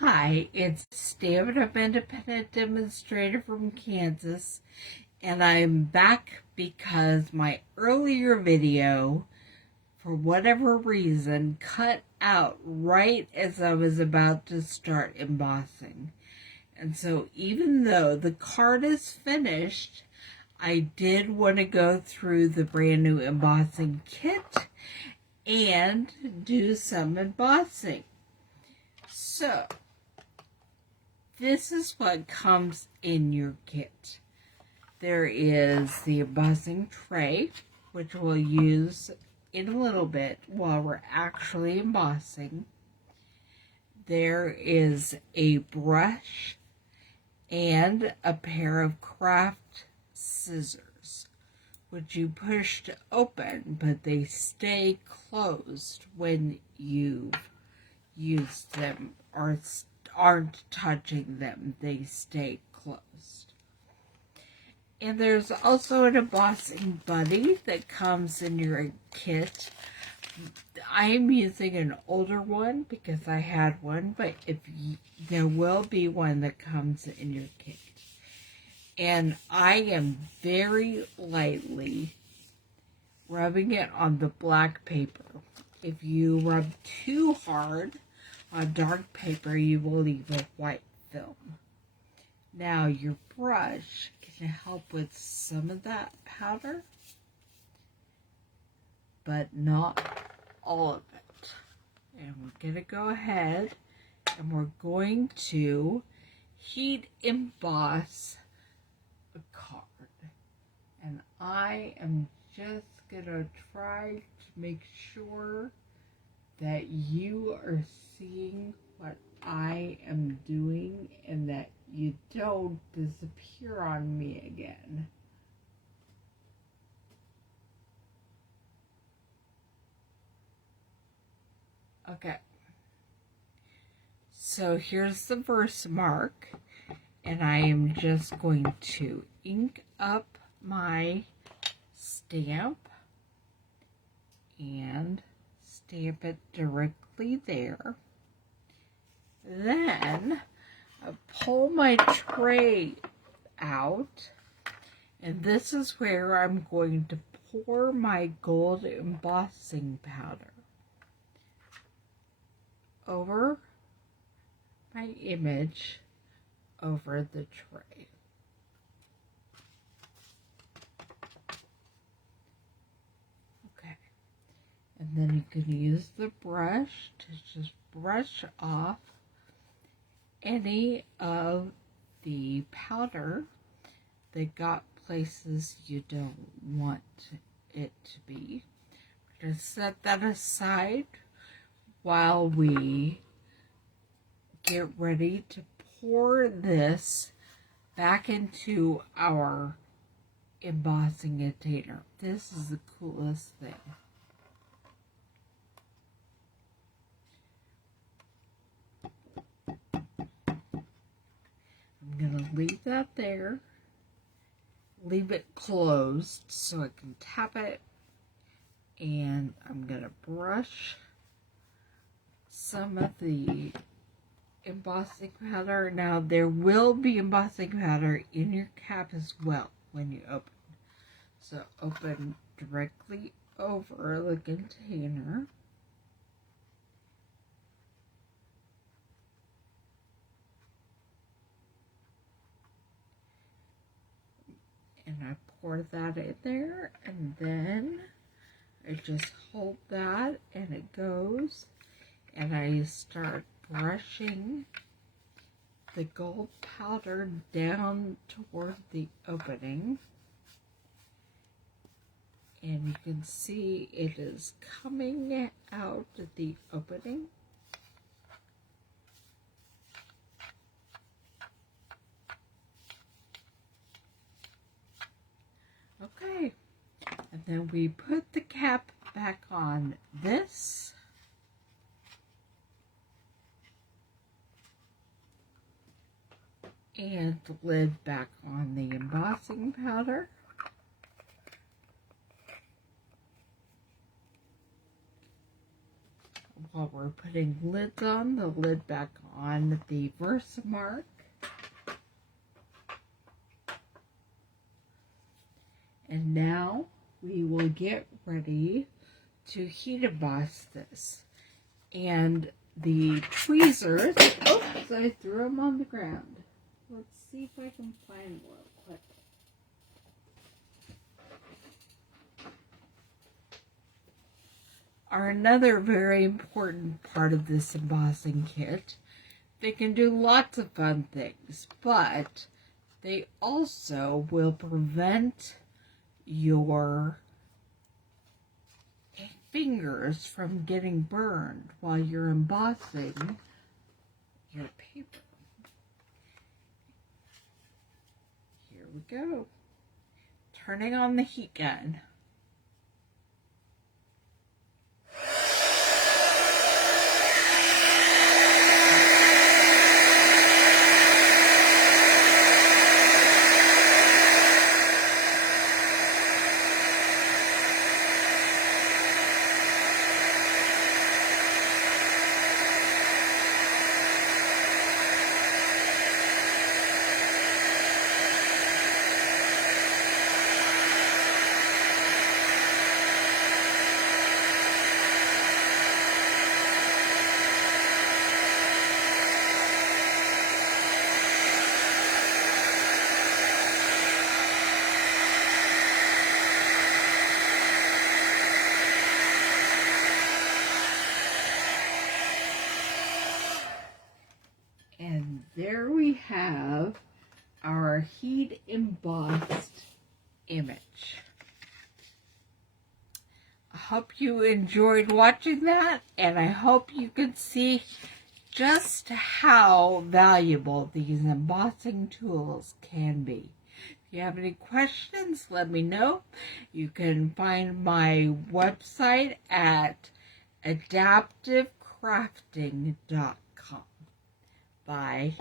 Hi, it's Stampin Up Independent Demonstrator from Kansas, and I'm back because my earlier video, for whatever reason, cut out right as I was about to start embossing. And so even though the card is finished, I did want to go through the brand new embossing kit and do some embossing. So, this is what comes in your kit. There is the embossing tray, which we'll use in a little bit while we're actually embossing. There is a brush and a pair of craft scissors, which you push to open, but they stay closed when you use them or aren't touching them. They stay closed. And there's also an embossing buddy that comes in your kit. I am using an older one because I had one, but there will be one that comes in your kit. And I am very lightly rubbing it on the black paper. If you rub too hard on dark paper, you will leave a white film. Now your brush can help with some of that powder, but not all of it. And we're going to go ahead and we're going to heat emboss a card. And I am just going to try to make sure that you are seeing what I am doing and that you don't disappear on me again. Okay. So here's the verse mark, and I am just going to ink up my stamp and stamp it directly there. Then I pull my tray out, and this is where I'm going to pour my gold embossing powder over my image over the tray. Okay, and then you can use the brush to just brush off any of the powder that got places you don't want it to be. We're going to set that aside while we get ready to pour this back into our embossing container. This is the coolest thing. I'm going to leave that there. Leave it closed so I can tap it. And I'm going to brush some of the embossing powder. Now, there will be embossing powder in your cap as well when you open. So, open directly over the container. And I pour that in there, and then I just hold that, and it goes, and I start brushing the gold powder down toward the opening. And you can see it is coming out at the opening. Okay, and then we put the cap back on this. And the lid back on the embossing powder. while we're putting lids on, the lid back on the Versamark. And now we will get ready to heat emboss this. And the tweezers, oops, I threw them on the ground. Let's see if I can find them real quick. Are another very important part of this embossing kit. They can do lots of fun things, but they also will prevent your fingers from getting burned while you're embossing your paper. Here we go. Turning on the heat gun. And there we have our heat embossed image. I hope you enjoyed watching that, and I hope you could see just how valuable these embossing tools can be. If you have any questions, let me know. You can find my website at adaptivecrafting.com. Bye.